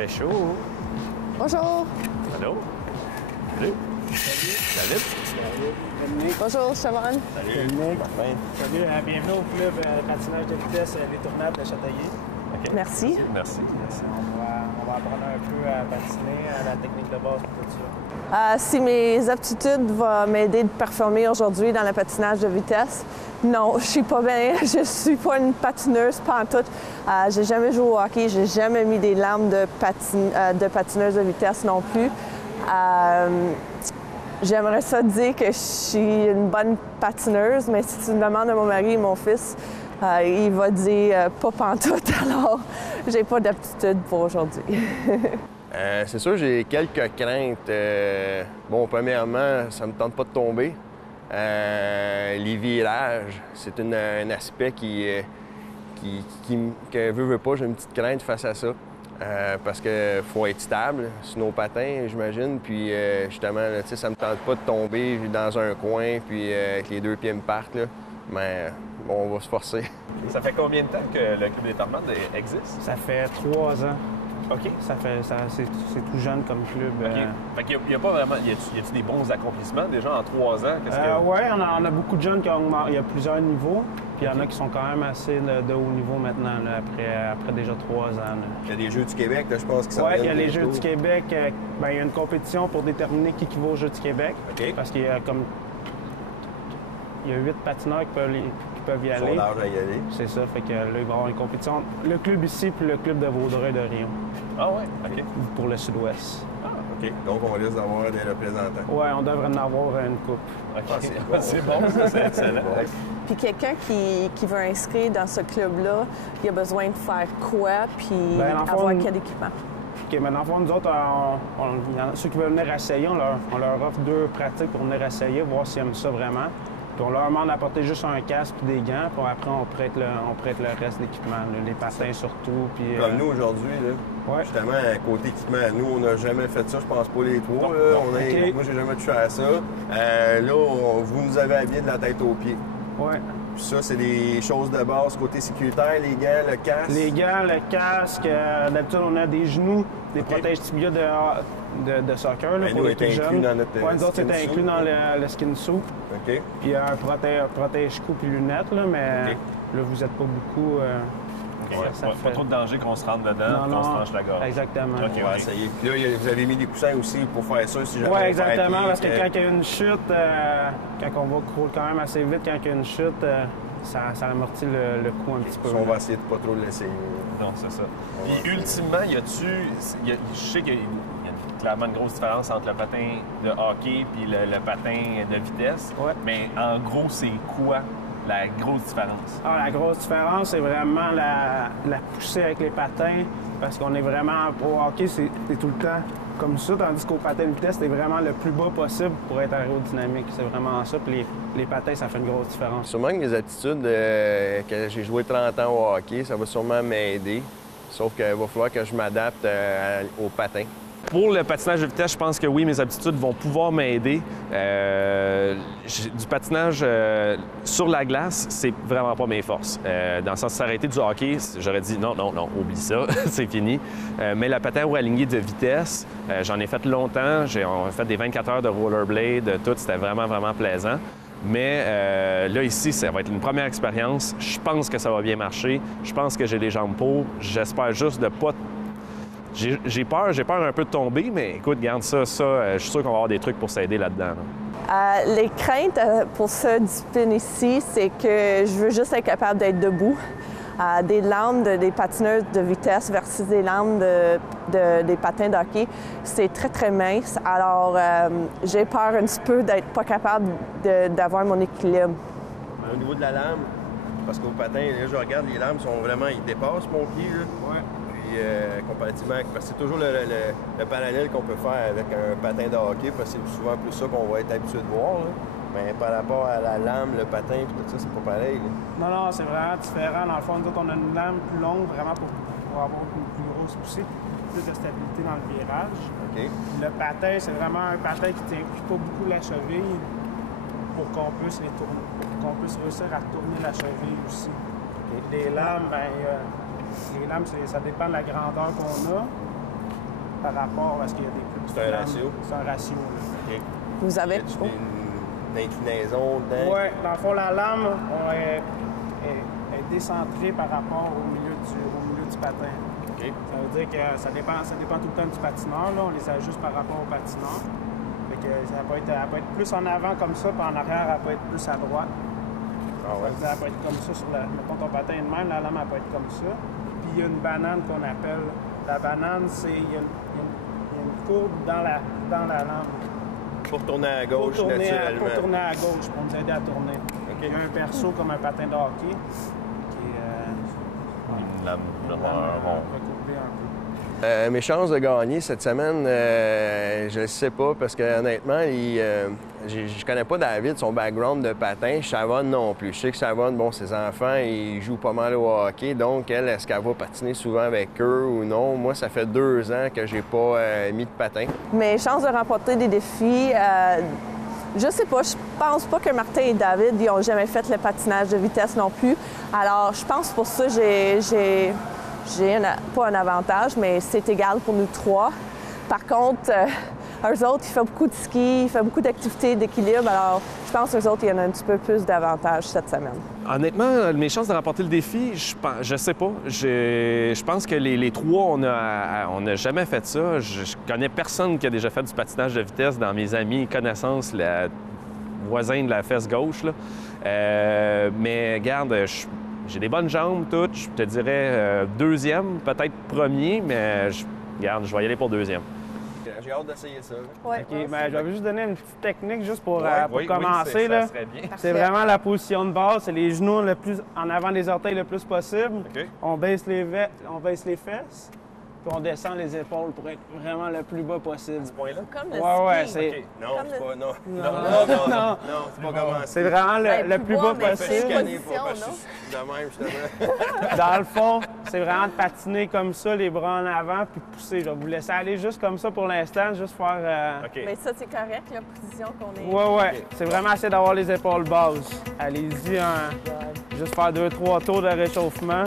fait chaud. Bonjour. Allô? Salut. Salut. Salut. Bonjour, Siobhan. Salut. Dominique. Martin. Salut, bienvenue au club patinage de vitesse Les Tournades de Châtaillé. OK. Merci. Merci. On va apprendre un peu à patiner, à la technique de base et tout ça. Si mes aptitudes vont m'aider de performer aujourd'hui dans le patinage de vitesse, non, je suis pas bien. Je suis pas une patineuse pantoute. J'ai jamais joué au hockey, j'ai jamais mis des lames de patineuse de vitesse non plus. J'aimerais ça dire que je suis une bonne patineuse, mais si tu me demandes à mon mari et mon fils, il va dire pas pantoute, alors j'ai pas d'aptitude pour aujourd'hui. C'est sûr, j'ai quelques craintes. Bon, premièrement, ça me tente pas de tomber. Les virages, c'est un aspect que veut pas, j'ai une petite crainte face à ça. Parce qu'il faut être stable sur nos patins, j'imagine. Puis justement, là, ça me tente pas de tomber dans un coin, puis que les deux pieds me partent. Là. Mais bon, on va se forcer. Ça fait combien de temps que le Club des Tournades existe? Ça fait 3 ans. OK. C'est tout jeune comme club. OK. Fait qu'il n'y a pas vraiment... Y a-t-il des bons accomplissements déjà en 3 ans? Oui, on a beaucoup de jeunes il y a plusieurs niveaux. Puis il y en a qui sont quand même assez de haut niveau maintenant, là, après déjà 3 ans. Là. Il y a des Jeux du Québec, là, je pense qu'ils sont Oui, il y a les Jeux du Québec. Il y a une compétition pour déterminer qui va aux Jeux du Québec. OK. Parce qu'il y a il y a 8 patineurs qui peuvent y aller. Ils sont larges à y aller. C'est ça, fait que là, il va y avoir une compétition. Le club ici, puis le club de Vaudreuil de Rion. Ah ouais? OK. Pour le sud-ouest. Ah, OK. Donc, on risque d'avoir des représentants. Oui, on devrait en avoir une coupe. OK. C'est bon, ça, c'est excellent. Puis quelqu'un qui veut inscrire dans ce club-là, il a besoin de faire quoi, puis Dans le fond, avoir quel équipement? OK, mais dans le fond, nous autres, ceux qui veulent venir essayer, on leur offre 2 pratiques pour venir essayer, voir s'ils aiment ça vraiment. Puis on leur demande d'apporter juste un casque et des gants, puis après, on prête le reste de l'équipement, les patins surtout. Puis, Comme nous aujourd'hui, là. Ouais. Justement, côté équipement, nous, on n'a jamais fait ça, je pense pas les trois. Non, Là. non. OK. Moi, j'ai jamais touché à ça. Là, vous nous avez habillés de la tête aux pieds. Oui. Puis ça, c'est des choses de base côté sécuritaire, les gants, le casque. Les gants, le casque, d'habitude, on a des genoux, des protèges tibias de soccer là, Ben, pour nous, les plus c'est inclus jeunes. dans notre nous autres, skin c'est suit. inclus dans le skin suit. OK. Puis un protège-cou puis lunettes, là, mais OK. là, vous n'êtes pas beaucoup... ça Pas fait- trop de danger qu'on se rentre dedans et qu'on se tranche la gorge. Exactement. OK, On va essayer. Puis là, vous avez mis des coussins aussi pour faire ça, si jamais. Oui, on exactement, fait parce que pied, quand il y a une chute, quand on va crouler quand même assez vite, quand il y a une chute, ça amortit le coup un petit peu. on va essayer de pas trop le laisser. Non, c'est ça. Puis ultimement, je sais qu'il y a clairement une grosse différence entre le patin de hockey puis le patin de vitesse. Ouais. Mais en gros, c'est quoi la grosse différence? La grosse différence, c'est vraiment la poussée avec les patins, parce qu'on est vraiment... Au hockey, c'est tout le temps comme ça, tandis qu'au patin de vitesse, c'est vraiment le plus bas possible pour être aérodynamique. C'est vraiment ça. Puis les patins, ça fait une grosse différence. Sûrement que mes aptitudes, que j'ai joué 30 ans au hockey, ça va sûrement m'aider. Sauf qu'il va falloir que je m'adapte au patin. Pour le patinage de vitesse, je pense que oui, mes aptitudes vont pouvoir m'aider. Du patinage sur la glace, c'est vraiment pas mes forces. Dans le sens de s'arrêter du hockey, j'aurais dit non, oublie ça, c'est fini. Mais le patin ou aligné de vitesse, j'en ai fait longtemps. On a fait des 24 heures de rollerblade, tout, c'était vraiment, vraiment plaisant. Mais là, ici, ça va être une première expérience. Je pense que ça va bien marcher. Je pense que j'ai les jambes pour. J'espère juste de pas... J'ai peur un peu de tomber, mais écoute, garde ça, je suis sûr qu'on va avoir des trucs pour s'aider là-dedans. Là. Les craintes pour ce discipline ici, c'est que je veux juste être capable d'être debout. Des lames des patineuses de vitesse versus des lames des patins de hockey, c'est très, très mince. Alors, j'ai peur un petit peu d'être pas capable d'avoir mon équilibre. Au niveau de la lame, parce qu'au patin, là, je regarde, les lames sont vraiment, ils dépassent mon pied. Là. Ouais. Puis, comparativement, parce que c'est toujours le parallèle qu'on peut faire avec un patin de hockey, parce que c'est souvent plus ça qu'on va être habitué de voir. Là. Mais par rapport à la lame, le patin et tout ça, c'est pas pareil. Là. Non, c'est vraiment différent. Dans le fond, nous autres, on a une lame plus longue, vraiment pour avoir une plus grosse poussée, plus de stabilité dans le virage. OK. Le patin, c'est vraiment un patin qui n'implique pas beaucoup la cheville pour qu'on puisse les tourner, pour qu'on puisse réussir à tourner la cheville aussi. Les lames, ça dépend de la grandeur qu'on a. par rapport à ce qu'il y a des plus petites C'est un lames. ratio? C'est un ratio, là. OK. Vous avez... Y a-tu une inclinaison dedans? Oui, dans le fond, la lame est décentrée par rapport au milieu du patin. OK. Ça veut dire que ça dépend tout le temps du patineur. Là. On les ajuste par rapport au patineur. Fait que elle peut être plus en avant comme ça, puis en arrière, elle peut être plus à droite. Ah ouais. Elle peut être comme ça sur mettons ton patin de même, la lame elle peut être comme ça. Puis il y a une banane qu'on appelle. La banane, il y a une courbe dans la lame. Pour tourner à gauche, naturellement. Pour tourner à gauche, pour nous aider à tourner. Il y a un perceau comme un patin de hockey qui est Une lame de recourbé un peu. Mes chances de gagner cette semaine, je ne sais pas parce que honnêtement, je connais pas David, son background de patin, Chavonne non plus. Je sais que Chavonne, bon, ses enfants, ils jouent pas mal au hockey, donc elle, est-ce qu'elle va patiner souvent avec eux ou non? Moi, ça fait 2 ans que j'ai pas mis de patin. Mes chances de remporter des défis, je sais pas. Je pense pas que Martin et David, ils ont jamais fait le patinage de vitesse non plus. Alors, je pense pour ça, j'ai pas un avantage, mais c'est égal pour nous 3. Par contre, eux autres, ils font beaucoup de ski, ils font beaucoup d'activités d'équilibre. Alors, je pense qu'eux autres, il y en a un petit peu plus d'avantages cette semaine. Honnêtement, mes chances de remporter le défi, je sais pas. Je pense que les 3, on n'a jamais fait ça. Je connais personne qui a déjà fait du patinage de vitesse dans mes amis, connaissances, la voisin de la fesse gauche. Là. Mais regarde, j'ai des bonnes jambes toutes. Je te dirais 2e, peut-être 1er, mais regarde, je vais y aller pour 2e. J'ai hâte d'essayer ça. Ouais, OK, ben, je vais juste donner une petite technique juste pour Oui, commencer. ça là. serait bien. C'est vraiment la position de base, c'est les genoux le plus en avant des orteils le plus possible. OK. On baisse les fesses, puis on descend les épaules pour être vraiment le plus bas possible. Point-là? Comme le Ouais, ski. c'est OK. Non, Comme c'est le- pas. Non, Non. c'est pas comment c'est vraiment le Ben, plus plus bas bas, mais c'est possible. pas- Scanner pour Position, parce que je suis de même, justement. Dans le fond, c'est vraiment de patiner comme ça, les bras en avant, puis pousser. Je vais vous laisser aller juste comme ça pour l'instant, juste faire... OK. Mais ça, c'est correct, la position qu'on est. Ouais. C'est vraiment essayer d'avoir les épaules basses. Allez-y, juste faire 2-3 tours de réchauffement.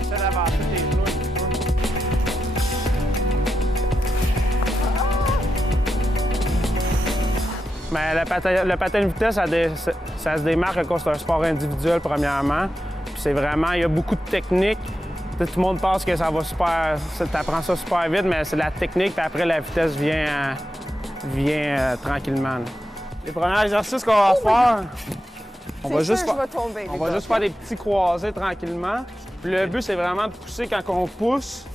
Essaie d'avancer tes genoux un petit peu. Mais le patin de vitesse, ça se démarque à cause que c'est un sport individuel, premièrement. Puis c'est vraiment, il y a beaucoup de techniques. Tout le monde pense que ça va super, tu apprends ça super vite, mais c'est la technique, puis après, la vitesse vient tranquillement. Là. Les premiers exercices qu'on va faire, on va juste je vais tomber. on les va gars. juste faire des petits croisés tranquillement. Puis le but, c'est vraiment de pousser quand on pousse.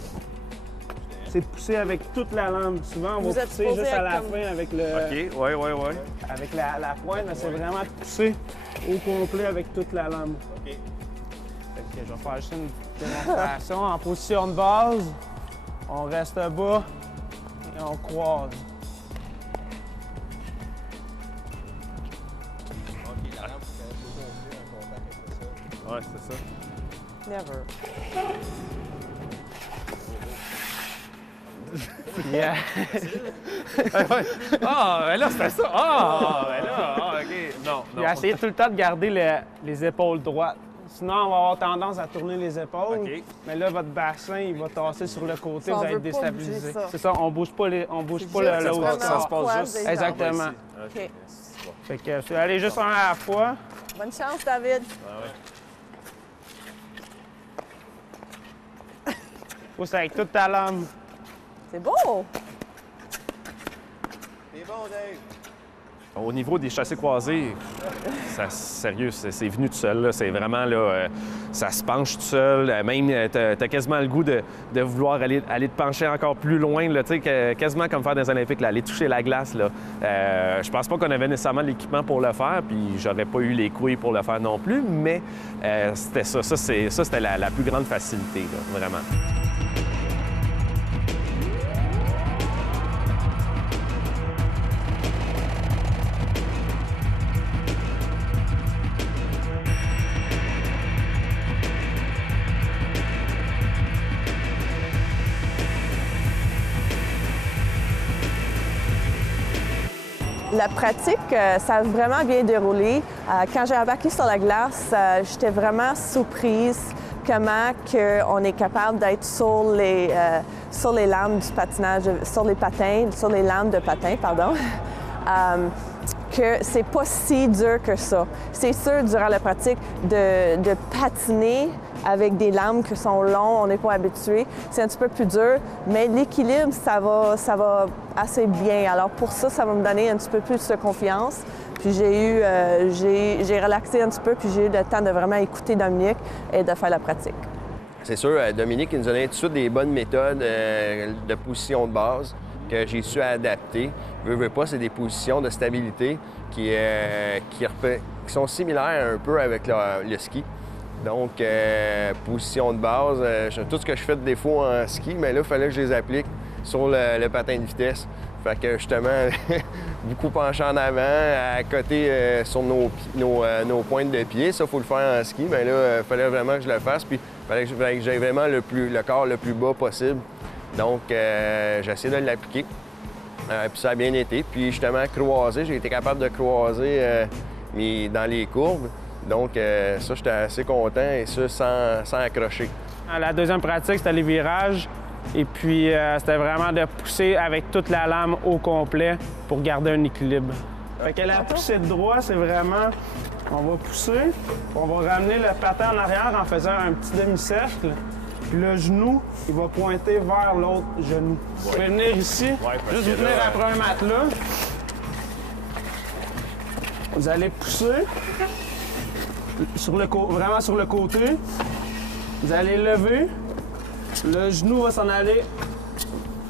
C'est de pousser avec toute la lame. Souvent, on Vous va êtes pousser supposé juste à être la comme- fin avec OK, oui. avec la pointe, mais c'est vraiment de pousser au complet avec toute la lame. OK. Fait que je vais faire juste une démonstration. En position de base, on reste bas et on croise. OK, la lampe, c'est un peu contact avec ça. Ouais, c'est ça. Never. Yeah. Ah, ben là, c'était ça. Ah, ben là, OK. Non. Puis essayez tout le temps de garder les épaules droites. Sinon, on va avoir tendance à tourner les épaules. OK. Mais là, votre bassin, il va tasser sur le côté, Ça, vous on allez veut être pas déstabilisé. bouger ça. C'est ça, on bouge pas le juste l'autre. vraiment Ça se passe croise juste. les Exactement. jambes. OK. OK. Fait que je vais aller juste un à la fois. Bonne chance, David. Pousse avec toute ta lame. C'est beau. C'est bon, Dave. Au niveau des chassés croisés, sérieux, c'est venu tout seul. Là. C'est vraiment, là, ça se penche tout seul. Même, t'as quasiment le goût de vouloir aller te pencher encore plus loin, là, quasiment comme faire dans les Olympiques, là, aller toucher la glace. Là. Je pense pas qu'on avait nécessairement l'équipement pour le faire, puis j'aurais pas eu les couilles pour le faire non plus, mais c'était ça. Ça, c'était la plus grande facilité, là, vraiment. La pratique, ça a vraiment bien déroulé. Quand j'ai embarqué sur la glace, j'étais vraiment surprise comment on est capable d'être sur les lames du patinage, sur les lames de patin, pardon. Que c'est pas si dur que ça. C'est sûr, durant la pratique, de patiner avec des lames qui sont longues, on n'est pas habitué, c'est un petit peu plus dur, mais l'équilibre, ça va assez bien. Alors pour ça, ça va me donner un petit peu plus de confiance. Puis j'ai relaxé un petit peu, puis j'ai eu le temps de vraiment écouter Dominique et de faire la pratique. C'est sûr, Dominique il nous a donné tout de suite des bonnes méthodes de position de base que j'ai su adapter. Veux pas, c'est des positions de stabilité qui sont similaires un peu avec le ski. Donc, position de base, tout ce que je fais de défaut en ski, mais là, il fallait que je les applique sur le patin de vitesse. Fait que justement, beaucoup penché en avant, à côté sur nos pointes de pied. Ça, il faut le faire en ski, mais là, il fallait vraiment que je le fasse. Puis, il fallait que j'aie vraiment le corps le plus bas possible. Donc, j'ai essayé de l'appliquer. Puis ça a bien été. Puis justement, croiser, j'ai été capable de croiser dans les courbes. Donc, ça, j'étais assez content et ça, sans accrocher. La deuxième pratique, c'était les virages. Et puis, c'était vraiment de pousser avec toute la lame au complet pour garder un équilibre. Fait que la poussée de droit, c'est vraiment... On va pousser, on va ramener le patin en arrière en faisant un petit demi-cercle. Puis le genou, il va pointer vers l'autre genou. Vous pouvez venir ici, juste vous tenir après un matelas. Vous allez pousser vraiment sur le côté. Vous allez lever. Le genou va s'en aller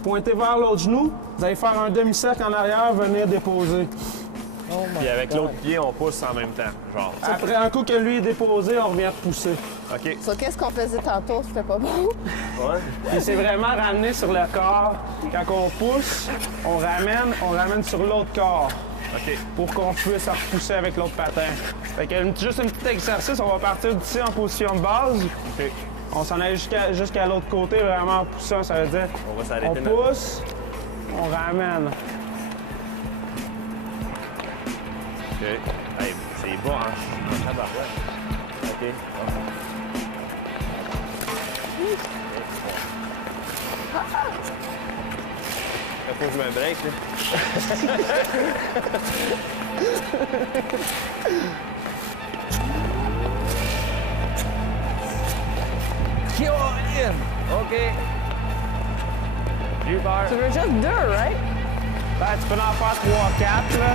pointer vers l'autre genou. Vous allez faire un demi-cercle en arrière, venir déposer. Puis avec l'autre pied, on pousse en même temps, genre. Après un coup que lui est déposé, on revient pousser. OK. So, qu'est-ce qu'on faisait tantôt? C'était pas bon? Ouais. Puis c'est vraiment ramener sur le corps. Quand on pousse, on ramène sur l'autre corps. OK. Pour qu'on puisse repousser avec l'autre patin. Fait que juste un petit exercice, on va partir d'ici en position de base. OK. On s'en aille jusqu'à l'autre côté, vraiment en poussant, ça veut dire On va s'arrêter là. on pousse, on ramène. OK. Hey, c'est bas, hein? En tabarouette. OK. Il faut que je me break, là. OK. J'ai eu peur. Tu veux juste 2, right? Ben, tu peux en faire 3-4, là.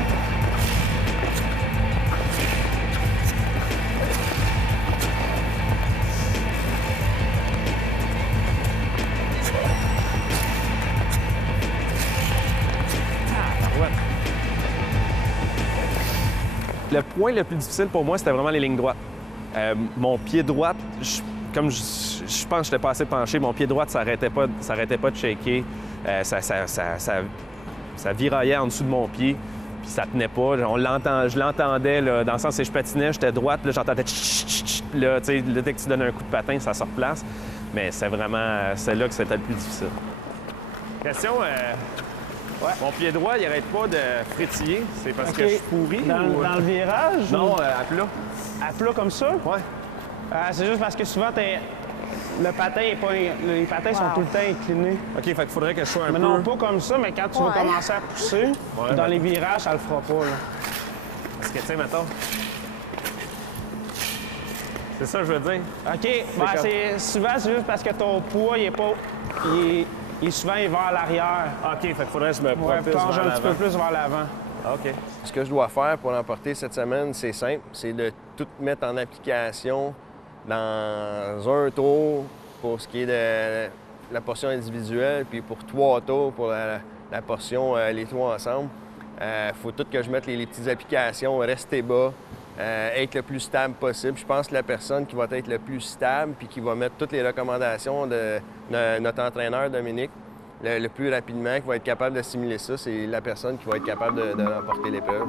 Le point le plus difficile pour moi, c'était vraiment les lignes droites. Mon pied droit, comme je pense que j'étais pas assez penché, mon pied droit, ça arrêtait pas de shaker. Ça viraillait en dessous de mon pied, puis ça tenait pas. Je l'entendais, là, dans le sens où je patinais, j'étais droite, là, j'entendais là, tu sais, dès que tu donnes un coup de patin, ça se replace. Mais c'est là que c'était le plus difficile. Question, mon pied droit, il arrête pas de frétiller. C'est parce que je suis pourri? Dans le virage? Non, ou... à plat. À plat comme ça? Ouais. C'est juste parce que souvent, le patin est pas... les patins sont tout le temps inclinés. OK, fait qu'il faudrait que je sois un Mais peu... non, pas comme ça, mais quand tu vas commencer à pousser, dans les virages, ça le fera pas. Là. Parce que, tu sais, mettons... C'est ça que je veux dire. OK, c'est souvent, c'est juste parce que ton poids, il est souvent vers l'arrière. OK, fait qu'il faudrait que je me Ouais, propulse penche vers un petit peu l'avant. plus vers l'avant. OK. Ce que je dois faire pour l'emporter cette semaine, c'est simple. C'est de tout mettre en application dans un tour pour ce qui est de la portion individuelle, puis pour 3 tours pour la portion les 3 ensemble. Faut tout que je mette les petites applications, rester bas, être le plus stable possible. Je pense que la personne qui va être le plus stable puis qui va mettre toutes les recommandations de notre entraîneur Dominique le plus rapidement, qui va être capable d'assimiler ça, c'est la personne qui va être capable de remporter l'épreuve.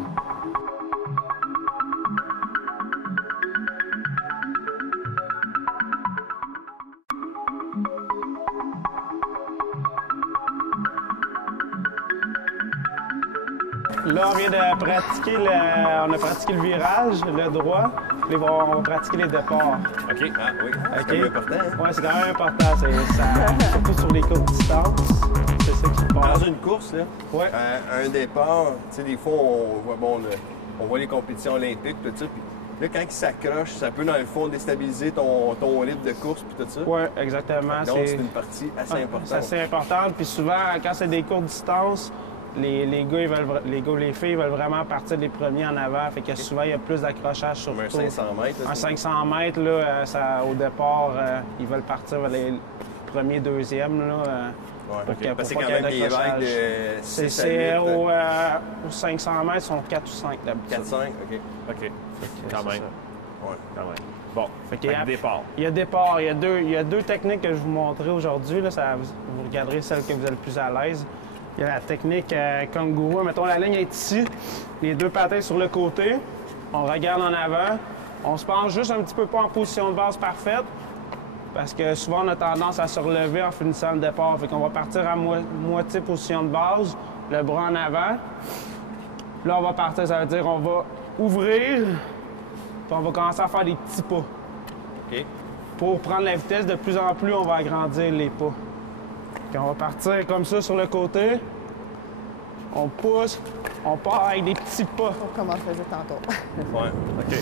Là, on vient de pratiquer on a pratiqué le virage, le droit. Là, on va pratiquer les départs. OK. Ah oui, c'est OK. quand même important. Hein? Oui, c'est quand même important. Surtout sur les courtes distances. C'est ça qui Dans passe. une course, là, Ouais. un départ, tu sais, des fois, on voit les compétitions olympiques, tout ça, puis là, quand il s'accroche, ça peut, dans le fond, déstabiliser ton rythme de course, puis tout ça. Oui, exactement. Donc, c'est une partie assez importante. C'est assez important. Puis souvent, quand c'est des courtes distances, les gars ou les filles veulent vraiment partir les premiers en avant. Fait que souvent, il y a plus d'accrochage sur Comme un 500 mètres. Là, Un 500 mètres, là, au départ, ils veulent partir vers les premiers, deuxièmes. Là, Ouais, pour OK. que- Parce que pour c'est pas quand qu'il y même ait des vagues d'accrochage. de 6 à 8. C'est au 500 mètres, ils sont 4 ou 5 d'habitude. 4-5, OK. OK. Quand c'est même. ça. Ouais. Quand même. Bon. Fait que Fait que départ. Il y a départ. Il y a deux techniques que je vais vous montrer aujourd'hui. Là. Vous regarderez celle que vous êtes le plus à l'aise. Il y a la technique kangourou. Mettons, la ligne est ici. Les deux patins sur le côté. On regarde en avant. On se penche juste un petit peu pas en position de base parfaite. Parce que souvent, on a tendance à se relever en finissant le départ. Fait qu'on va partir à moitié position de base, le bras en avant. Puis là, on va partir, ça veut dire on va ouvrir, puis on va commencer à faire des petits pas. OK. Pour prendre la vitesse, de plus en plus, on va agrandir les pas. Puis on va partir comme ça sur le côté. On pousse, on part avec des petits pas. Comme on faisait tantôt. Ouais. OK.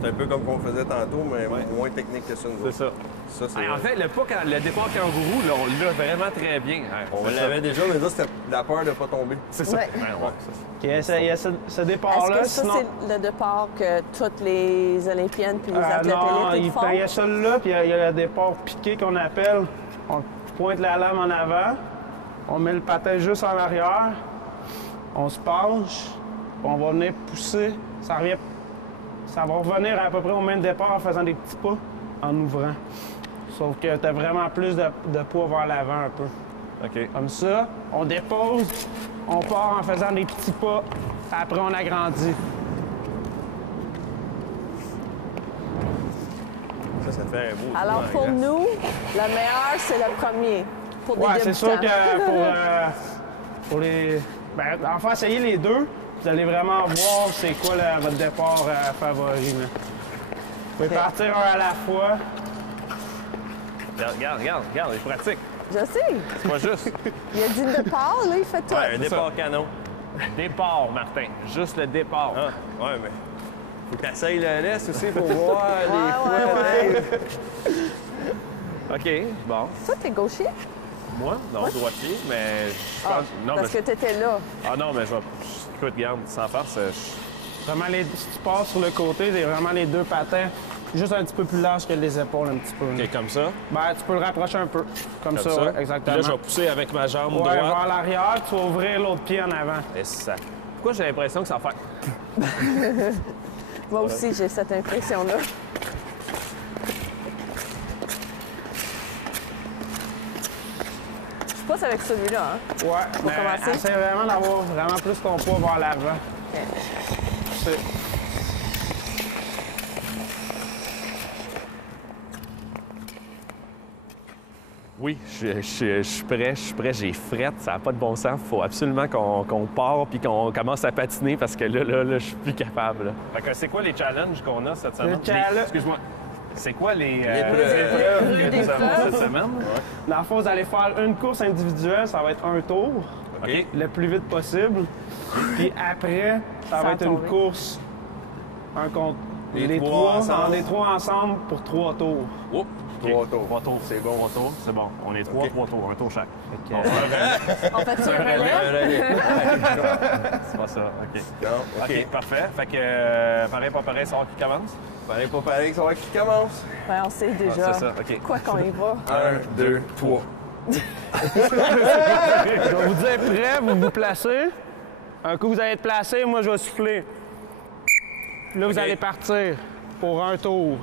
C'est un peu comme qu'on faisait tantôt, mais moins technique que ça, nous C'est autres. ça. Ça, c'est... En fait, le départ kangourou, là, on l'a vraiment très bien. On l'avait déjà, mais là, c'était la peur de ne pas tomber. C'est ça. Ouais. Il y a ce Est-ce départ-là, que ça, sinon... c'est le départ que toutes les Olympiennes puis les athlètes non, élites font? il y a celui-là, puis il y a le départ piqué qu'on appelle. On pointe la lame en avant, on met le patin juste en arrière, on se penche, puis on va venir pousser. Ça va revenir à peu près au même départ en faisant des petits pas, en ouvrant. Sauf que tu as vraiment plus de poids vers l'avant un peu. OK. Comme ça, on dépose, on part en faisant des petits pas, après on agrandit. Ça fait un beau... Alors, pour nous, le meilleur, c'est le premier. Pour des Ouais, c'est sûr débutants. que pour les... Ben, enfin, essayez les deux. Vous allez vraiment voir c'est quoi votre départ favori. Là. Vous pouvez partir un à la fois. Regarde, il est pratique. Je sais. C'est pas juste. Il a dit le départ, là, il fait tout. Ouais, un départ canon. Départ, Martin. Juste le départ. Ah, ouais, mais... Faut que t'essayes le laisse aussi pour voir les ouais, fois. OK, bon. Ça, t'es gaucher? Moi, non, droitier, mais je pense... non, Parce mais que t'étais là. Ah non, mais je vais... Écoute, regarde, sans farce, Vraiment, si tu passes sur le côté, c'est vraiment les deux patins juste un petit peu plus large que les épaules, un petit peu. là. OK, comme ça. Ben, tu peux le rapprocher un peu. Comme ça, ouais, exactement. Puis là, je vais pousser avec ma jambe Ouais, droite. vers l'arrière, tu vas ouvrir l'autre pied en avant. Et ça... Pourquoi j'ai l'impression que ça va faire... Moi aussi, j'ai cette impression-là. Je passe avec celui-là, hein? Ouais, mais commencer? essaie vraiment d'avoir vraiment plus ton poids vers l'avant. OK. C'est- Oui, je suis prêt, j'ai frette, ça n'a pas de bon sens. Il faut absolument qu'on part puis qu'on commence à patiner parce que là, je suis plus capable. Là. Fait que c'est quoi les challenges qu'on a cette semaine? Excuse-moi. C'est quoi les épreuves. cette semaine? Dans le fond, vous allez faire une course individuelle, ça va être un tour, OK. le plus vite possible. Puis après, ça Sans va être une tomber. course, un contre Les trois ensemble. les trois ensemble pour 3 tours. Oups. Trois tours. 3 tours. C'est bon. 3 tours, c'est bon. On est 3 tours, un tour chaque. On fait ça un relais? C'est pas ça, OK. Non, OK, parfait. Fait que pareil, pas pareil, savoir qui commence? Pareil, pas pareil, ça va qui commence. Ouais, on sait déjà. c'est ça, OK. Quoi qu'on y va. 1, 2, 3. Je vais vous dire prêt, vous vous placez. Un coup, vous allez être placé, moi, je vais souffler. Puis là, vous allez partir pour un tour.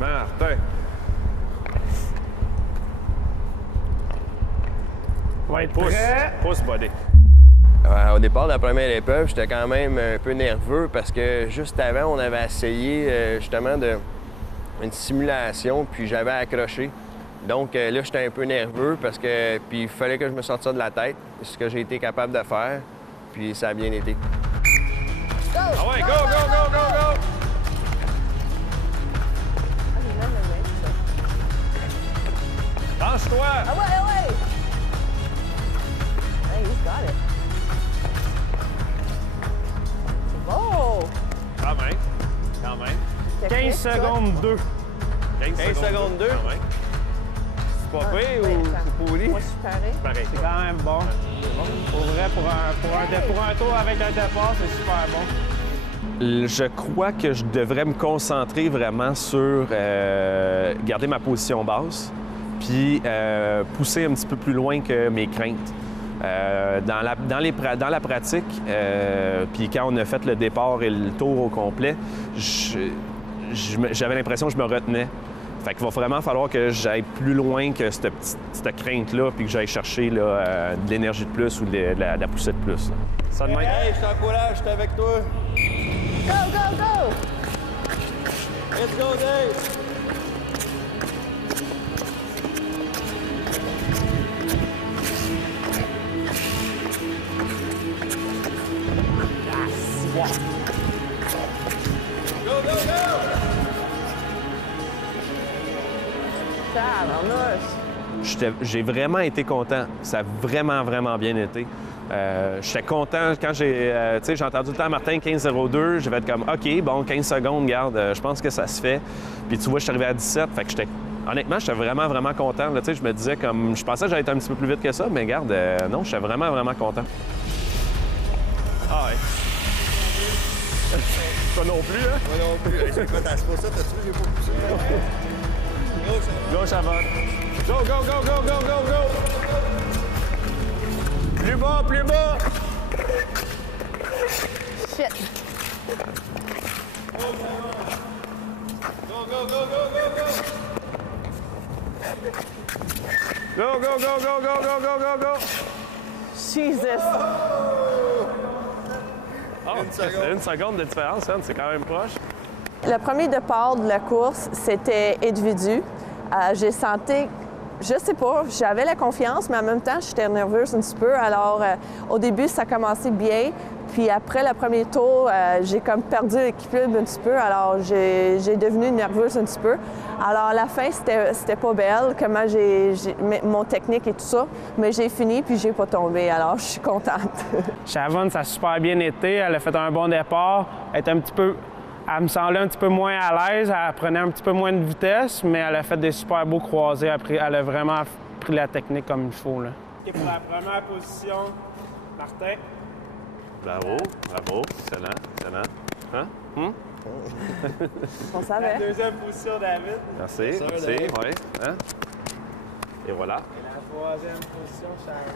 Martin. On va être Pousse, prêt. pousse, buddy. Au départ de la première épreuve, j'étais quand même un peu nerveux parce que juste avant, on avait essayé justement une simulation, puis j'avais accroché. Donc là, j'étais un peu nerveux parce que puis il fallait que je me sorte ça de la tête, ce que j'ai été capable de faire, puis ça a bien été. Ah ouais, go, go, go, go, go! Lâche-toi! Ah ouais, ah ouais! Hey, he's got it. C'est beau! Quand même. Quand même. 15 secondes 2. 15 secondes 2? Quand même. C'est pas pire Ouais, ou ça- c'est pourri? Moi, je suis pareil. Pareil. C'est quand même bon. Pour vrai, pour un tour avec un départ, c'est super bon. Je crois que je devrais me concentrer vraiment sur garder ma position basse, puis pousser un petit peu plus loin que mes craintes. Dans la pratique, puis quand on a fait le départ et le tour au complet, j'avais l'impression que je me retenais. Fait qu'il va vraiment falloir que j'aille plus loin que cette crainte-là, puis que j'aille chercher là, de l'énergie de plus ou de la poussée de plus. Là. Ça de même? Hey, je t'encourage, je suis avec toi. Go, go, go! Let's go, Dave! Go, go, go! Tabarnouche. J'ai vraiment été content. Ça a vraiment, vraiment bien été. J'étais content quand j'ai entendu le temps Martin 15-02. J'ai fait comme, OK, bon, 15 secondes, garde, je pense que ça se fait. Puis tu vois, je suis arrivé à 17. Fait que honnêtement, j'étais vraiment, vraiment content. Là, je me disais comme, je pensais que j'allais être un petit peu plus vite que ça, mais garde, non, j'étais vraiment, vraiment content. Ah ouais. Toi non plus, hein? Moi non plus. C'est quoi, t'as pas ça? T'as-tu vu, j'ai pas poussé? Gauche avant. Go, go, go, go, go, go, go! Plus bas, plus bas! Shit. Go, go, go, go, go, go! Go, go, go, go, go, go, go, go, go! Jesus. Oh, c'est une seconde de différence, hein? C'est quand même proche. Le premier départ de la course, c'était individu. J'ai senti, je sais pas, j'avais la confiance, mais en même temps, j'étais nerveuse un petit peu. Alors, au début, ça commençait bien. Puis après le premier tour, j'ai comme perdu l'équilibre un petit peu. Alors, j'ai devenu nerveuse un petit peu. Alors, à la fin, c'était pas belle, comment mon technique et tout ça. Mais j'ai fini, puis j'ai pas tombé. Alors, je suis contente. Chavonne, ça a super bien été. Elle a fait un bon départ. Elle me semblait un petit peu moins à l'aise. Elle prenait un petit peu moins de vitesse, mais elle a fait des super beaux croisés. Elle a vraiment pris la technique comme il faut. Là. Et pour la première position, Martin. Bravo, bravo. Excellent, excellent. Hein? On savait. Deuxième position, David. Merci, Yes, sir, merci. Dave. Oui. Hein? Et voilà. Et la troisième position, Charles.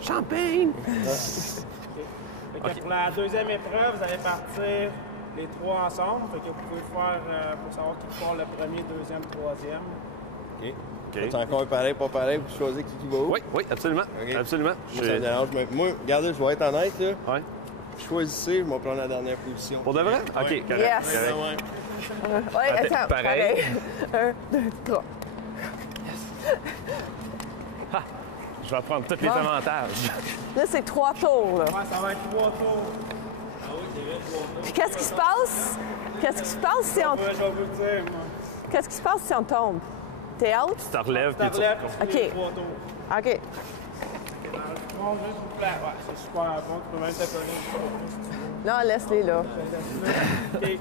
Champagne! Fait que pour la deuxième épreuve, vous allez partir les trois ensemble. Fait que vous pouvez faire pour savoir qui part le premier, deuxième, troisième. OK. OK. C'est encore pareil, pas pareil, pour choisir qui va où? Oui, oui, absolument. OK. Absolument. Moi, ça me dérange. Mais moi, regardez, je vais être honnête, là. Ouais. Choisissez, je vais prendre la dernière position. Pour de vrai? OK, correct. Yes. correct. Ouais. Oui, attends. Pareil. 1, 2, 3. Je vais prendre tous les Bon. avantages. Là, c'est 3 tours. Là. Ouais, ça va être trois tours. Puis qu'est-ce qui se passe? Qu'est-ce qui se passe si on... Ouais, je vais vous le dire, moi. Qu'est-ce qui se passe si on tombe? T'es out? Tu te relèves Ça puis tu relève, recours. puis tu fais OK. les trois tours. OK. Bon, juste vous plaît. Ouais, c'est super bon. Tu peux même t'appeler. Non, laisse-les là. OK.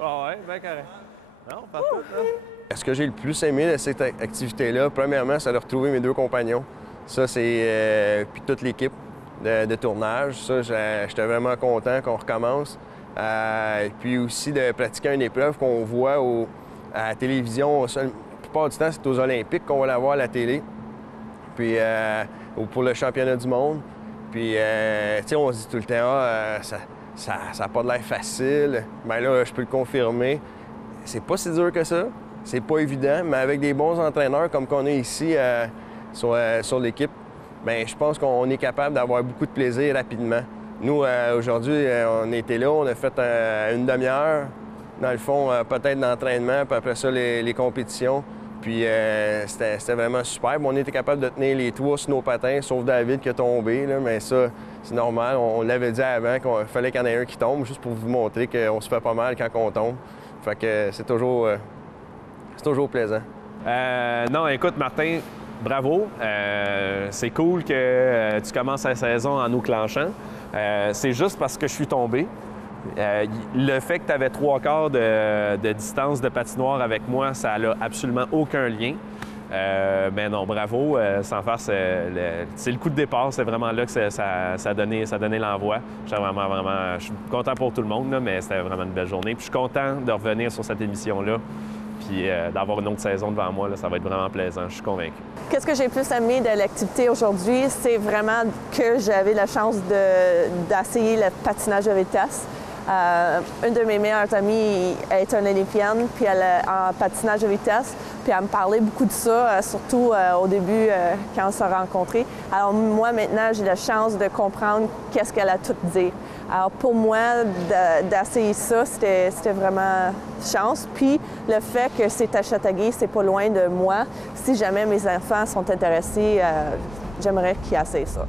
Ah ouais, bien correct. Non, pas tout, là. Ce que j'ai le plus aimé de cette activité-là, premièrement, c'est de retrouver mes 2 compagnons. Ça, c'est... puis toute l'équipe de tournage. Ça, j'étais vraiment content qu'on recommence. Et puis aussi de pratiquer une épreuve qu'on voit à la télévision. La plupart du temps, c'est aux Olympiques qu'on va la voir à la télé. Puis pour le championnat du monde. Puis, tu sais, on se dit tout le temps, ça n'a pas de l'air facile. Bien là, je peux le confirmer. C'est pas si dur que ça. C'est pas évident, mais avec des bons entraîneurs comme qu'on a ici sur l'équipe, bien, je pense qu'on est capable d'avoir beaucoup de plaisir rapidement. Nous, aujourd'hui, on était là, on a fait une demi-heure, dans le fond, peut-être d'entraînement, puis après ça, les compétitions. Puis c'était vraiment super. On était capable de tenir les 3 sur nos patins, sauf David qui a tombé, là, mais ça, c'est normal. On l'avait dit avant qu'il fallait qu'il y en ait un qui tombe, juste pour vous montrer qu'on se fait pas mal quand on tombe. Fait que c'est toujours plaisant. Non, écoute, Martin, bravo. C'est cool que tu commences la saison en nous clenchant. C'est juste parce que je suis tombé. Le fait que tu avais 3/4 de distance de patinoire avec moi, ça n'a absolument aucun lien. Mais non, bravo. Sans faire, c'est le coup de départ. C'est vraiment là que ça a donné l'envoi. Je suis content pour tout le monde, là, mais c'était vraiment une belle journée. Puis je suis content de revenir sur cette émission-là. Puis d'avoir une autre saison devant moi, là, ça va être vraiment plaisant. Je suis convaincu. Qu'est-ce que j'ai plus aimé de l'activité aujourd'hui? C'est vraiment que j'avais la chance d'essayer le patinage de vitesse. Une de mes meilleures amies est une olympienne, puis elle est en patinage de vitesse, puis elle me parlait beaucoup de ça, surtout au début quand on s'est rencontrés. Alors moi, maintenant, j'ai la chance de comprendre qu'est-ce qu'elle a tout dit. Alors pour moi, d'essayer ça, c'était vraiment chance. Puis le fait que c'est à Châteauguay, c'est pas loin de moi. Si jamais mes enfants sont intéressés, j'aimerais qu'ils essayent ça.